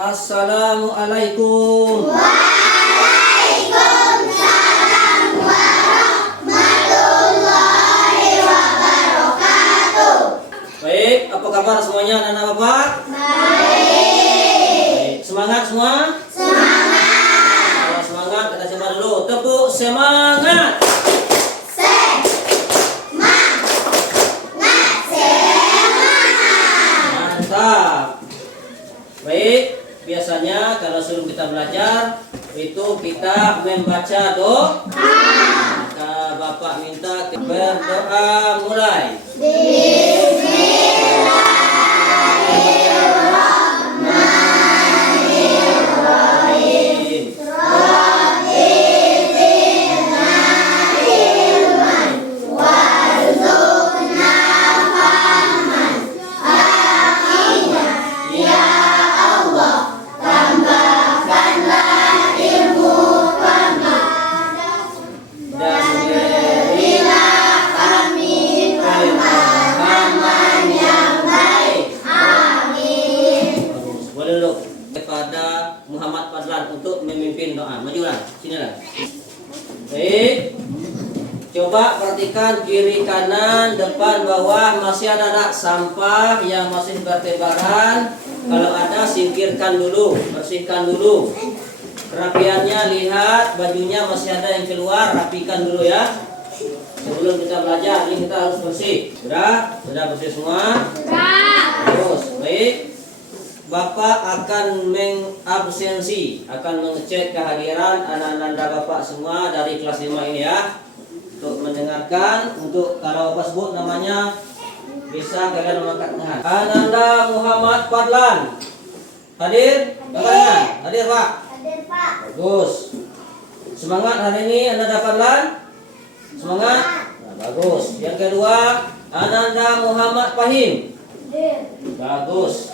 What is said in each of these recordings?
Assalamualaikum. Waalaikumsalam warahmatullahi wabarakatuh. Baik, apa kabar semuanya anak-anak Bapak? Baik. Semangat semua? Semangat. Kalau semangat kita coba dulu. Tepuk semangat. Mantap. Baik, biasanya kalau sebelum kita belajar itu kita membaca doa. Maka Bapak minta berdoa mulai. Bismillahirrahmanirrahim. Dan berilah kami pemahaman yang baik. Amin. Boleh dulu kepada Muhammad Fadlan untuk memimpin doa. Majulah, sinilah. Baik. Coba perhatikan kiri kanan, depan bawah, masih ada sampah yang masih bertebaran. Kalau ada singkirkan dulu, bersihkan dulu. Rapiannya lihat, bajunya masih ada yang keluar, rapikan dulu ya. Sebelum kita belajar, ini kita harus bersih. Sudah bersih semua? Terus, baik. Bapak akan mengabsensi, akan mengecek kehadiran anak-anak Bapak semua dari kelas 5 ini ya. Untuk mendengarkan, untuk kalau Bapak sebut namanya, bisa kalian mengangkat tangan. Ananda Muhammad Fadlan. Hadir? Bapaknya? Hadir Pak? Hadir Pak. Bagus. Semangat hari ini Ananda Fadlan? Semangat? Nah, bagus. Yang kedua, Ananda Muhammad Fahim. Hadir. Bagus.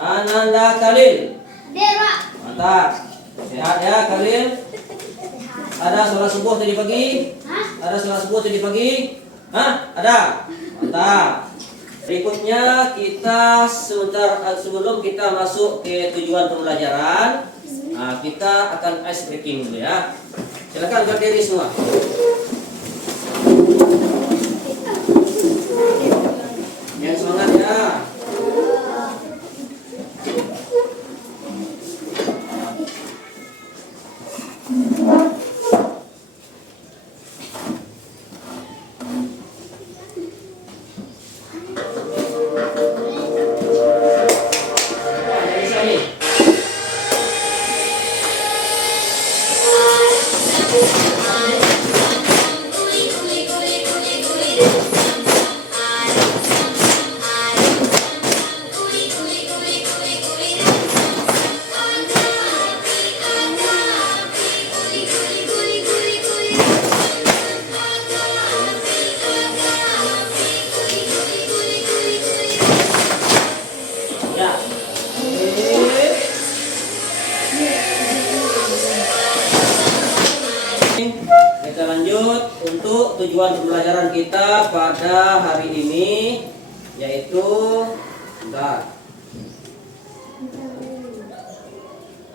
Ananda Khalil. Hadir Pak. Mantap. Sehat ya Khalil? Ada sholat subuh tadi pagi? Ada sholat subuh tadi pagi? Hah? Ada? Mantap. Berikutnya kita sebentar sebelum kita masuk ke tujuan pembelajaran, kita akan ice breaking dulu ya. Silakan berdiri semua. Yang semangat ya. Ya. Kita lanjut untuk tujuan pembelajaran kita pada hari ini, yaitu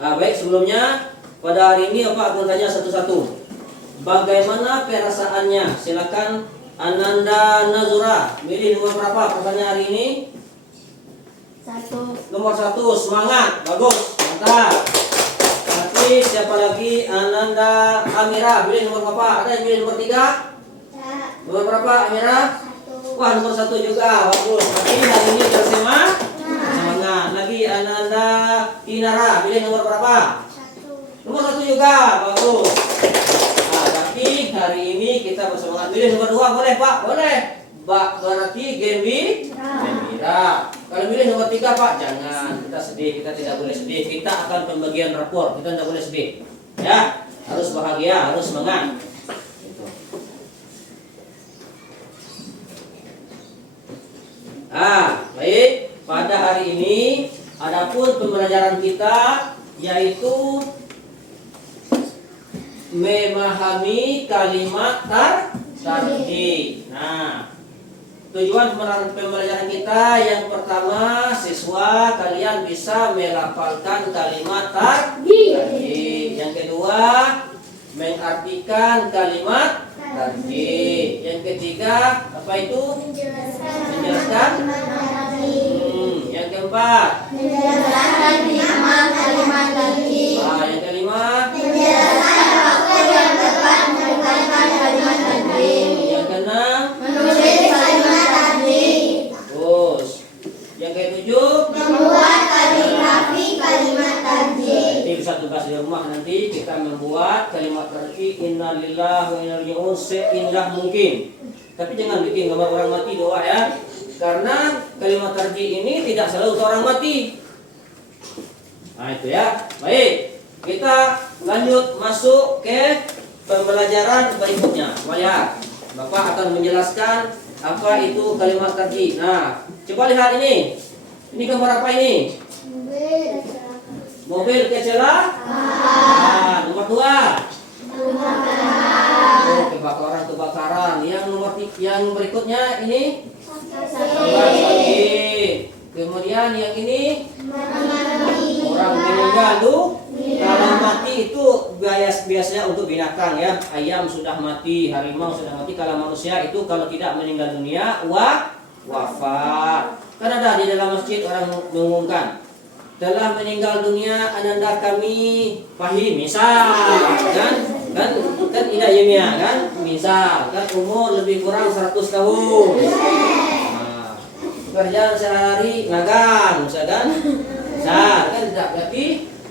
baik, sebelumnya pada hari ini Bapak akan tanya satu-satu. Bagaimana perasaannya? Silakan Ananda Nazura. Milih nomor berapa pertanyaan hari ini? 1. Nomor 1, semangat, bagus, mantap. Nanti siapa lagi? Ananda Amira, pilih nomor berapa? Ada yang pilih nomor 3? Nomor berapa Amira? 1. Wah, nomor 1 juga, bagus. Nanti hari ini bersama semangat. Lagi Ananda Inara, pilih nomor berapa? 1. Nomor 1 juga, bagus. Nah, tapi hari ini kita bersemangat. Pilih nomor 2, boleh Pak? Boleh. Berarti gembira. Kalau pilih nomor 3 Pak, jangan. Kita sedih, kita tidak boleh sedih. Kita akan pembagian rapor, kita tidak boleh sedih. Ya, harus bahagia, harus semangat. Gitu. Baik. Pada hari ini, adapun pembelajaran kita yaitu memahami kalimat tarjih. Nah, tujuan pembelajaran kita yang pertama, siswa kalian bisa melafalkan kalimat tarjih. Yang kedua, mengartikan kalimat tarjih. Yang ketiga, apa itu? Menjelaskan. Yang keempat, Menjelaskan nikmat kalimat tarjih. yang kelima, Menjelaskan waktu yang tepat mengucapkan kalimat tarjih. yang keenam, Menulis kalimat tarjih. terus yang ketujuh, Membuat kaligrafi kalimat tarjih. ini bisa tugas di rumah nanti kita membuat kalimat tarjih innalillahi wa inna ilaihi raji'un seindah mungkin. Tapi jangan bikin gambar orang mati doa ya. Karena kalimat tarjih ini tidak selalu untuk orang mati. Nah itu ya. Baik, kita lanjut masuk ke pembelajaran berikutnya. Lihat, Bapak akan menjelaskan apa itu kalimat tarjih. Nah, coba lihat ini. Ini gambar apa ini? Mobil kecelakaan. Nomor 2. Oh, kebakaran. Yang berikutnya ini gambar sakit. Kemudian yang ini orang meninggal tuh. Kalau mati itu biasanya untuk binatang ya. Ayam sudah mati, harimau sudah mati. Kalau manusia itu kalau tidak meninggal dunia wafat. Kan ada di dalam masjid orang mengumumkan, telah meninggal dunia ananda kami Fahim, misal kan ida yemia kan, misal kan umur lebih kurang 100 tahun. Nah, kerjaan sehari ngagang, misalkan kan tidak berarti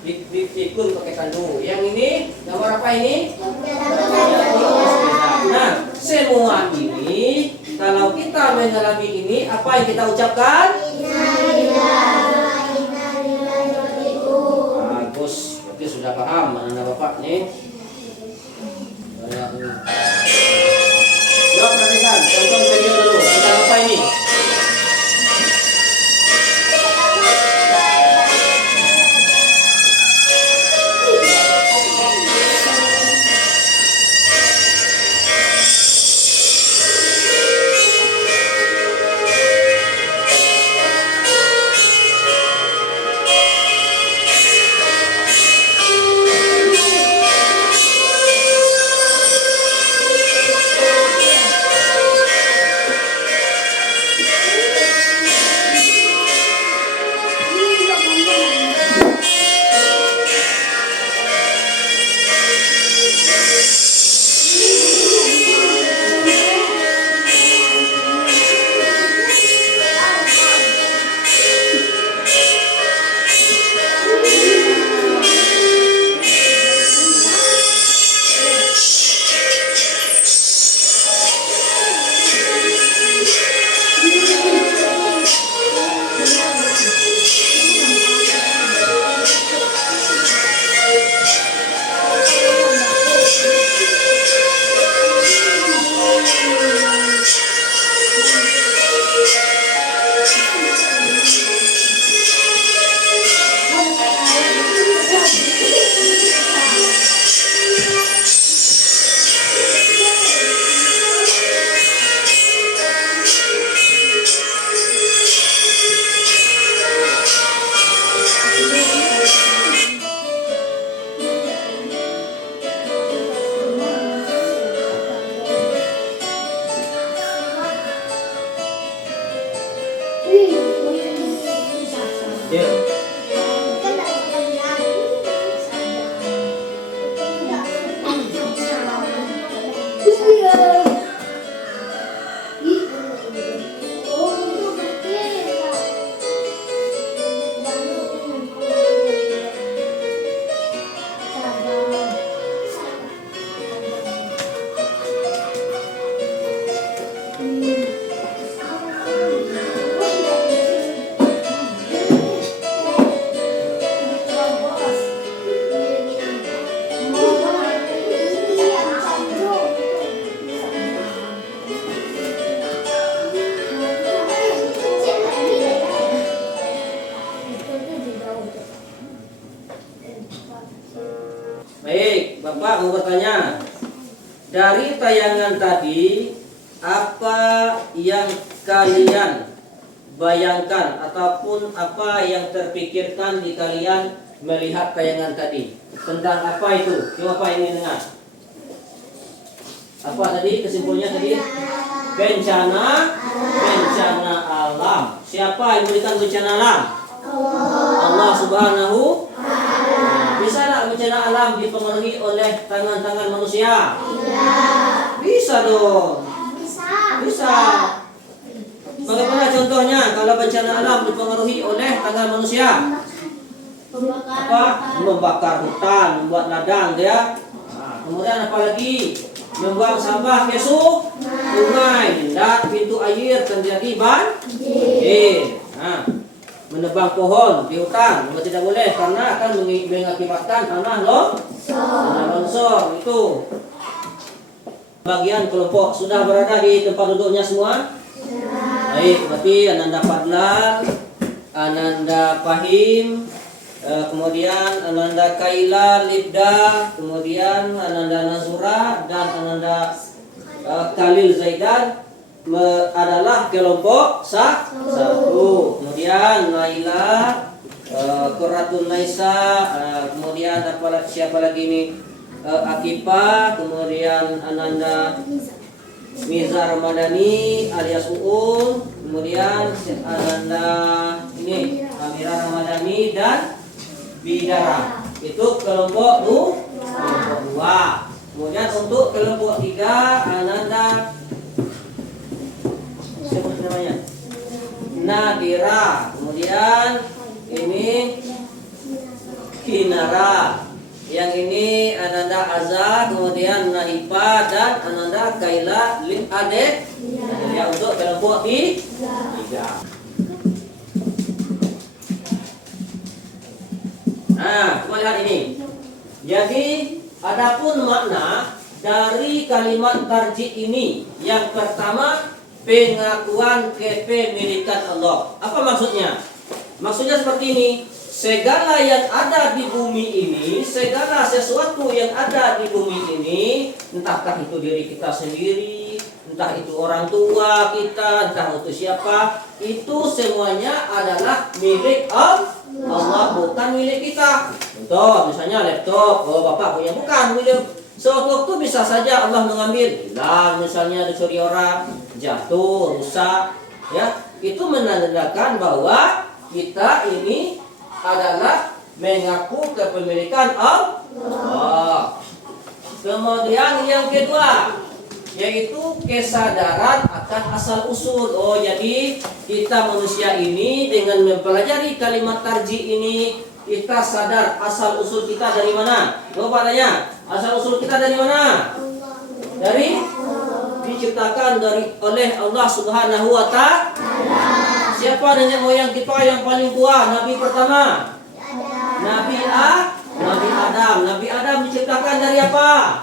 dipikul pakai kandu. Yang ini gambar apa ini? Nah, semua ini kalau kita mengalami ini apa yang kita ucapkan? Bagus, berarti sudah paham anak bapak nih. Coba perhatikan, tonton video dulu. Tentang apa ini? Baik, Bapak mau bertanya. Dari tayangan tadi, apa yang kalian bayangkan ataupun apa yang terpikirkan di kalian melihat tayangan tadi? Tentang apa itu? Coba Pak ingin dengar. Apa tadi kesimpulannya tadi? Bencana alam. Siapa yang memberikan bencana alam? Allah Subhanahu. Bisa tak bencana alam dipengaruhi oleh tangan-tangan manusia? Bisa dong. Bisa. Bagaimana contohnya kalau bencana alam dipengaruhi oleh tangan manusia? Apa? Membakar hutan, membuat ladang ya. Kemudian apa lagi? Membuang sampah ke sungai, hendak pintu air terjadi banjir. Menebang pohon di hutan juga tidak boleh karena akan mengakibatkan tanah longsor. Itu bagian kelompok sudah berada di tempat duduknya semua. Baik, berarti Ananda Fadlan, Ananda Fahim, kemudian Ananda Kaila Libda, kemudian Ananda Nazura dan Ananda Khalil Zaidan adalah kelompok satu. Kemudian Naila, Qurratun Naisa, kemudian siapa lagi ini? Akipa, kemudian Ananda Miza Ramadhani alias Uun, kemudian Ananda ini Amira Ramadhani dan Bidara. Itu kelompok dua. Kemudian untuk kelompok 3 Ananda siapa namanya? Nadira. Kemudian ini Kinara. Yang ini Ananda Azhar, kemudian Naipa dan Ananda Kaila Lin Ade. Ya, untuk kelompok 3. Nah, coba lihat ini. Jadi, adapun makna dari kalimat tarjih ini, yang pertama pengakuan kepemilikan Allah. Apa maksudnya? Maksudnya seperti ini. Segala yang ada di bumi ini, segala sesuatu yang ada di bumi ini, entahkah itu diri kita sendiri, entah itu orang tua kita, entah itu siapa, itu semuanya adalah milik Allah, bukan milik kita. Contoh, misalnya laptop, bapak punya, bukan milik. Suatu waktu bisa saja Allah mengambil, hilang, misalnya dicuri orang, jatuh, rusak, ya, itu menandakan bahwa kita ini adalah mengaku kepemilikan Allah. Kemudian yang kedua, yaitu kesadaran akan asal usul. Oh, jadi kita manusia ini dengan mempelajari kalimat tarjih ini, kita sadar asal usul kita dari mana? Coba tanya, asal usul kita dari mana? Dari diciptakan oleh Allah Subhanahu wa Ta'ala. Siapa nenek moyang kita yang paling tua? Nabi pertama Nabi Adam. Nabi Adam diciptakan dari apa?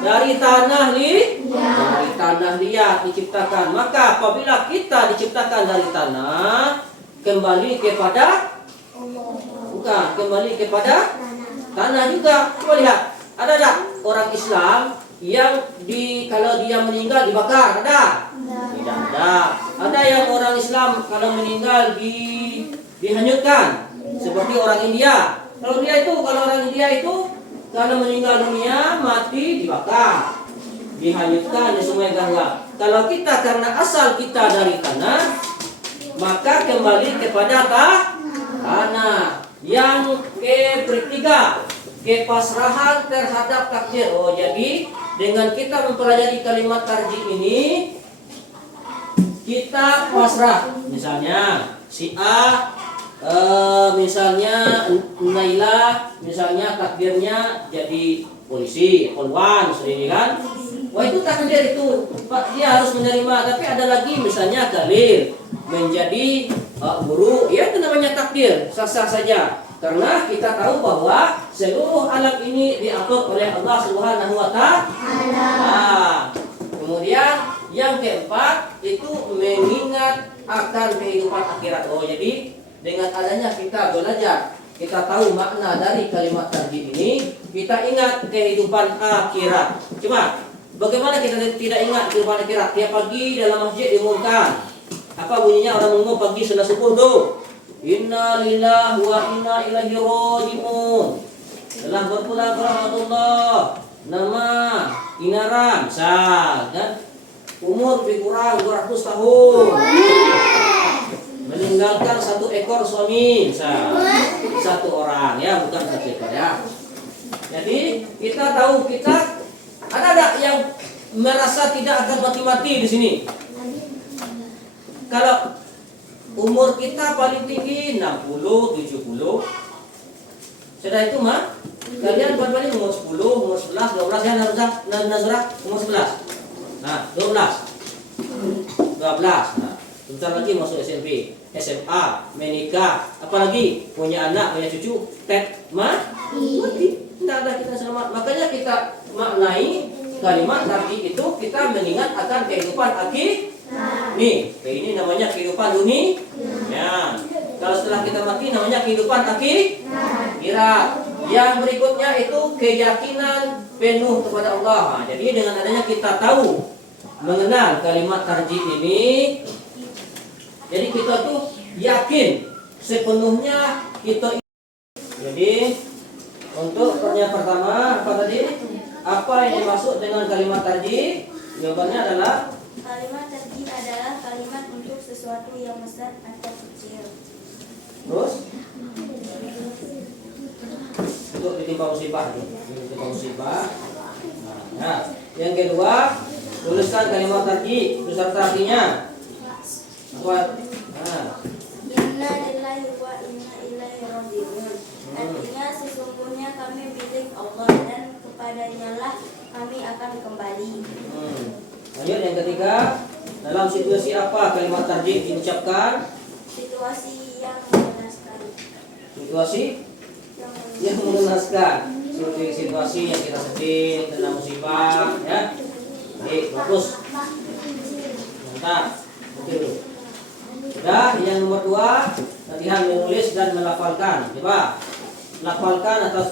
Dari tanah dari tanah liat diciptakan. Maka apabila kita diciptakan dari tanah, kembali kepada tanah juga. Coba lihat, ada tak orang Islam yang kalau dia meninggal dibakar? Ada? Tidak ada. Ada yang orang Islam kalau meninggal dihanyutkan seperti orang India. Kalau orang India itu kalau meninggal dunia mati dibakar, dihanyutkan di Sungai Gangga. Kalau kita karena asal kita dari tanah, maka kembali kepada tanah. Yang ketiga, kepasrahan terhadap takdir. Oh, jadi dengan kita mempelajari kalimat tarjih ini, kita pasrah. Misalnya si A, misalnya Naila, misalnya takdirnya jadi polisi, polwan, ini kan. Wah, itu takdir itu, dia harus menerima. Tapi ada lagi misalnya Khalil menjadi guru, ya itu namanya takdir, sah-sah saja. Karena kita tahu bahwa seluruh alam ini diatur oleh Allah Subhanahu wa Ta'ala. Kemudian yang keempat itu mengingat akan kehidupan akhirat. Oh, jadi dengan adanya kita belajar, kita tahu makna dari kalimat tarjih ini, kita ingat kehidupan akhirat. Coba Bagaimana kita tidak ingat kehidupan akhirat? Tiap pagi dalam masjid diumumkan. Apa bunyinya orang mengumum pagi sudah subuh tuh? Inna lillahi wa inna ilaihi raji'un. Telah berpulang ke rahmatullah. Nama Inaran dan umur lebih kurang 200 tahun. Meninggalkan 1 ekor suami, satu orang ya, bukan 1 ekor ya. Jadi kita tahu ada yang merasa tidak akan mati-mati di sini. Kalau umur kita paling tinggi 60, 70. Sudah itu mah kalian paling umur 10, umur 11, 12 ya Nazrah umur 11. Nah, 12. Nah, sebentar lagi masuk SMP, SMA, menikah, apalagi punya anak, punya cucu, mati. Tidak ada kita selamat. Makanya kita maknai kalimat tadi itu kita mengingat akan kehidupan akhir. Nih, ini namanya kehidupan dunia. Ya. Kalau setelah kita mati namanya kehidupan akhirat. Yang berikutnya itu keyakinan penuh kepada Allah. Nah, jadi dengan adanya kita tahu mengenal kalimat tarjih ini, jadi kita tuh yakin sepenuhnya kita. Jadi untuk pertanyaan pertama apa tadi? Apa yang dimaksud dengan kalimat tarjih? Jawabannya adalah kalimat tarjih adalah kalimat untuk sesuatu yang besar atau kecil. Terus untuk ditimpa musibah, Nah, yang kedua, tuliskan kalimat tarjih beserta artinya. Apa? Nah. Inna lillahi wa inna ilaihi raji'un. Artinya sesungguhnya kami milik Allah dan kepadanya lah kami akan kembali. Lanjut yang ketiga, dalam situasi apa kalimat tarjih diucapkan? Situasi yang mengenaskan. Situasi yang mengenaskan. Seperti situasi yang kita sedih, kena musibah, ya. Baik, bagus. Mantap. Oke dulu. Sudah, yang nomor 2, latihan menulis dan melafalkan. Coba lafalkan atau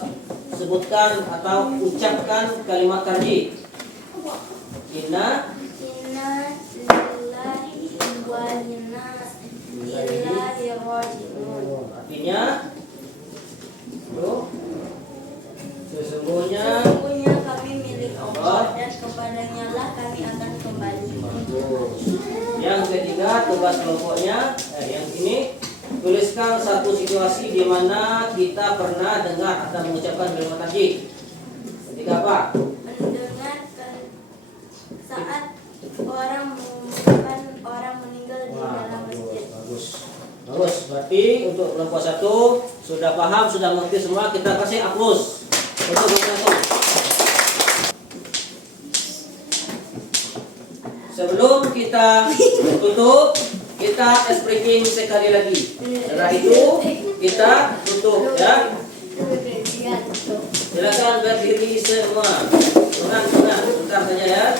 sebutkan atau ucapkan kalimat tarjih. Inna lillahi wa inna ilaihi raji'un. Artinya sesungguhnya kami milik Allah dan kepadanya lah kami akan kembali. Yang ketiga, tugas kelompoknya yang ini, tuliskan satu situasi di mana kita pernah dengar atau mengucapkan kalimat tarjih. Ketika apa? Mendengarkan saat orang mengumumkan orang meninggal di dalam masjid. Bagus. Berarti untuk kelompok 1 sudah paham, sudah mengerti semua. Kita kasih aplaus untuk kelompok 1. Sebelum kita tutup, kita speaking sekali lagi. Setelah itu kita tutup ya. Silakan berdiri semua. Tenang, bentar saja ya.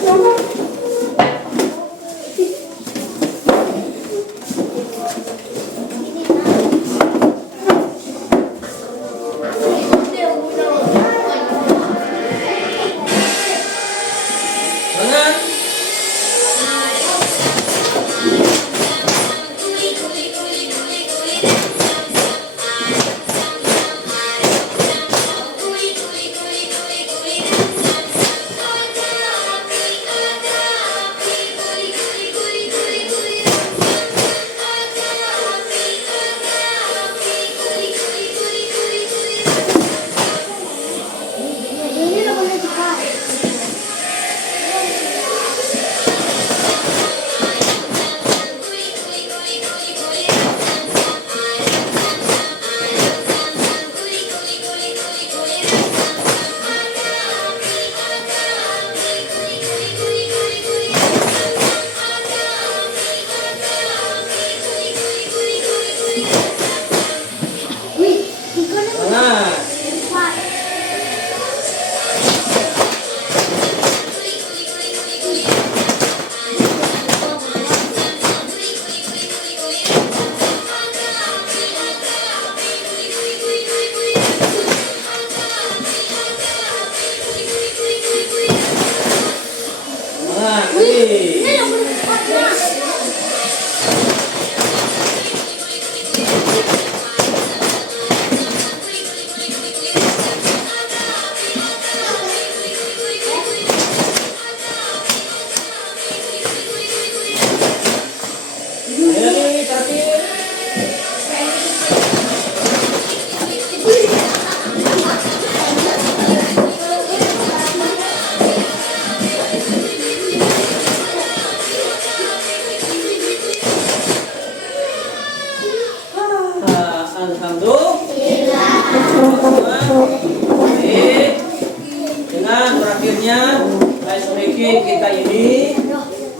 tajwid kita ini,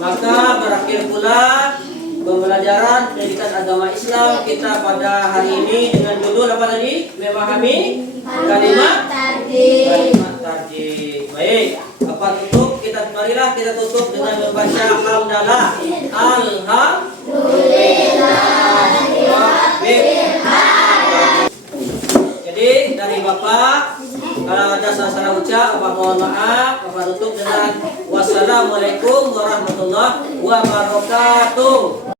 maka berakhir pula pembelajaran pendidikan agama Islam kita pada hari ini dengan judul apa tadi? Memahami kalimat tarjih. Baik, apa tutup? Marilah kita tutup dengan membaca hamdalah. Jadi dari Bapak, kalau ada salah ucap, Bapak mohon maaf. Bapak tutup dengan wassalamualaikum warahmatullahi wabarakatuh.